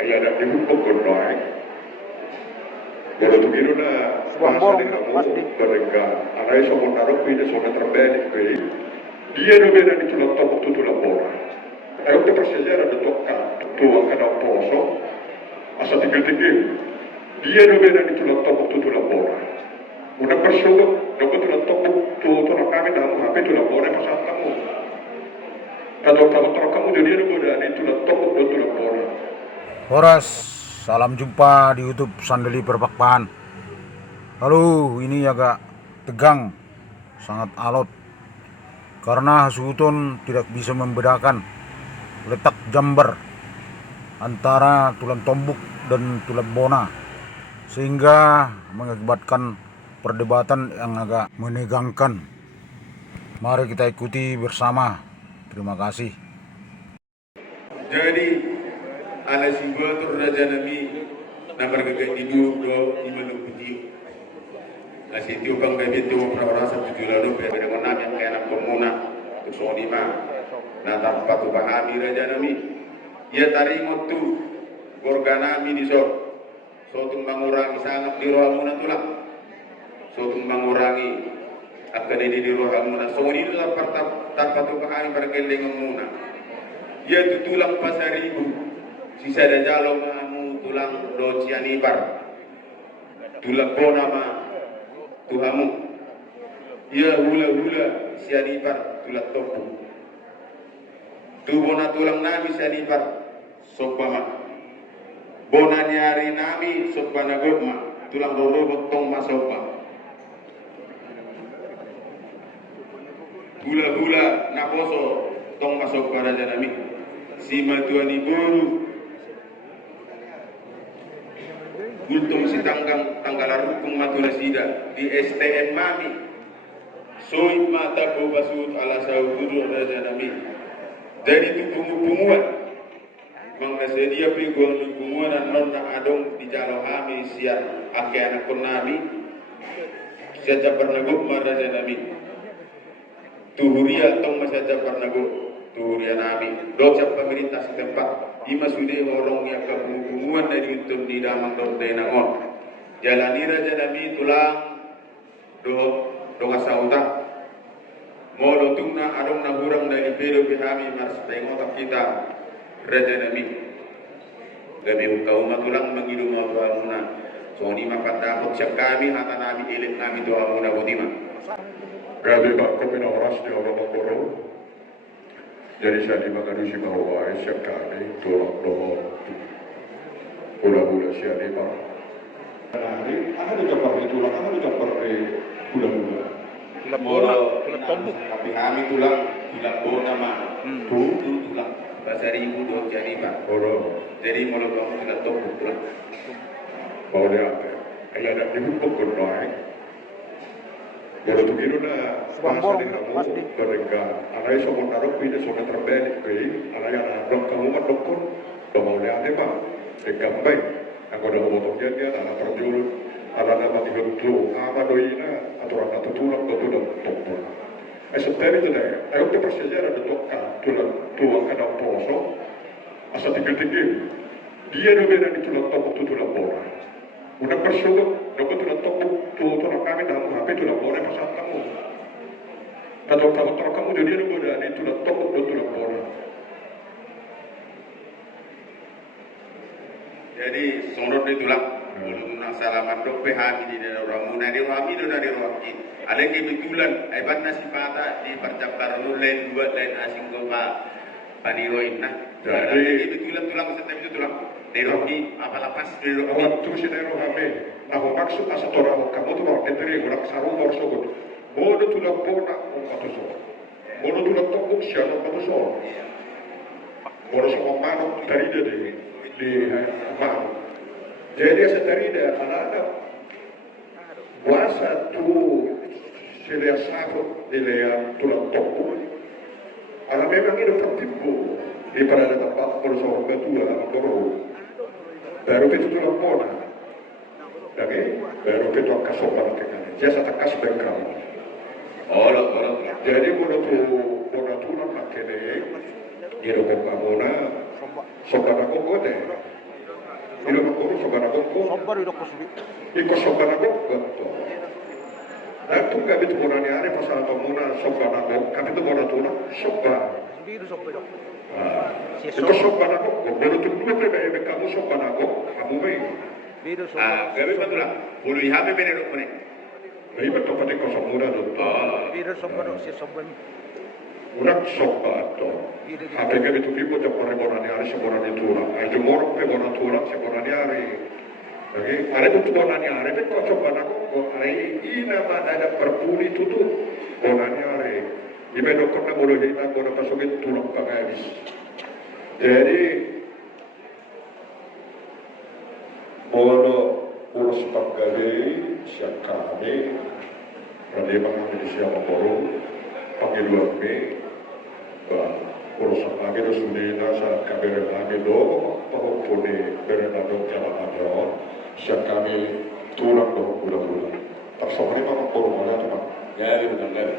kaya na ihumpog ko noy. Kalau tugino na masa ni kamu berengga, anai so monaro pide so natrabeli kei, dia no beda di tulang topo tu tulang bola. Ayo te persegera de tokka tu kada poso, asa tigil-tigil. Dia no beda di tulang topo tu tulang bola. Una persona no tulang topo tu tulang kami dalam HP tulang bola pasal kamu. Atau kamu jadi no beda di tulang topo tu tulang bola. Horas, salam jumpa di YouTube Sandeli Perbakpahan. Halo, ini agak tegang, sangat alot karena Hasutun tidak bisa membedakan letak jambar antara tulang tombuk dan tulang bona, sehingga mengakibatkan perdebatan yang agak menegangkan. Mari kita ikuti bersama. Terima kasih. Jadi ala sibatur raja nabi namar gagak hidup do imanum putih asih tiu bang gabi tiu prawara sabtu julado pada mana yang kaya nak pemuna tu sonima natar patu pahami raja nabi ia tarimo tu gorgana mi disor sotung mengurangi sangat di rohamuna tulang sotung mengurangi akan di rohamuna soni itu tar patu pahami bergeleng muna ia tu tulang pasaribu sisa ada jalong kamu tulang docianibar tulang bonama tuhamu ia hula-hula sianibar tulang topu tu bona tulang nami sianibar sopama bona nyari nami sopana gopma tulang rorobot tong masopa hula-hula naposo tong masopa raja nami sima tuani boru Gultung si tanggal rukung matula sida di STM mami soit mata ko basut ala saudur raja nami jadi tu punguan mang nasedia pi go punguan non na adong di jalo kami siar ake anak nami saja pernago raja nami tuhuria tong saja pernago tuhuria nami dok pemerintah setempat ima sudah orang yang kepunguan dari itu di dalam tenangon jalani raja nabi tulang do asauta molo tungna adong na hurang dari pedo pihami mars tengotak kita raja nabi gabi kaum tulang mengidu mau amuna soni mapandapot siap kami hata nabi elit nabi to amuna budima Gabi bak ko pinaoras di orang Mokoro. Jadi saya dimakadusi bahwa siap kami tolong doa hula-hula siap di bawah. Hari ada gambar di tulang, ada gambar di hula-hula. Tulang bona, tulang tombuk. Tapi kami tulang bona mah. Tulang pasaribu do jadi pak. Jadi mau kamu tulang tombuk tulang. Mau dia apa? Kaya ada ihumpog ko noy. Kalau tugino na masa ni kamu berengga, anai so monaro pide so natrabeli kei, anai ana dok kamu madokon, do mau lihat apa? Gambai, aku dah ngomong dia ana perjul, ana nama dibentuk, apa doina atau ana tulang do tulang tokpon. Setari tu dah, ayo te persegera de tokka tulang kada poso, asa tigil-tigil. Dia do beda di tulang tokpo tu tulang bola. Una persona no tulang tokpo tu tulang kami dalam HP tulang bola pasal kamu. Atau kamu jadi no beda di tulang tokpo tu tulang bola. Jadi sonot di tulang belum nang salaman dok pehami di dalam ramuna di rami do dari rami. Ada ke betulan ai ban nasi pata di percakapan lain dua lain asing ko pa paniroin nah. Jadi betulan tulang setiap itu tulang di rami apa lapas di rami. Tu si dero hame. Nah maksud asa tora kamu tu mau keteri gurak sarung borso god. Bodo tulang bona on patuso. Bodo tulang tokpo siya on patuso. Bodo so mano dari di mano. Jadi asa dari dia ada buasa tu sila safo nila tulang tokpo. Alam memang itu tertipu di pada tempat bersama betul dalam koro. Baru itu tulang bona. Oke, baru itu kasopan kekan. Jasa takas background. Orang. Jadi bona tulang makene. Dia dokter pamona sopan aku kote. soganagok ko. Sobbar itu kusbi. Iko soganagok ko. Datu gabi tu mona ni ari pasal pemuna soganagok. Kami tu mona tu na sogan. Biru sobbar itu. Iko soganagok ko. Baru tu dua pebe kamu soganagok. Kamu mai. Biru sobbar. gabi patula pulu ihame bene ro kone Mai betul pati ko samuna tu. Biru sobbar si sobbar. Unak sobat to. Apa gabi tu pipo jam orang mona ni ari semona ni tu na. Ai jumor pe mona tu na semona ni ari. Oke, ada itu bonani are, tapi kok coba nak ina mana ada perpuni tutu bonani are. Di mana kau nak boleh kita kau nak pasukin tulang penghabis. Jadi, bono urus pegawai siap kami, nanti mengambil siapa boru, panggil kami, urus lagi tu sudah saat kami lagi do, pahupuni berenadong jalan ajar. Siap kami turun ke bulan-bulan. Tak sampai memang korumalah cuma. gabi betul gabi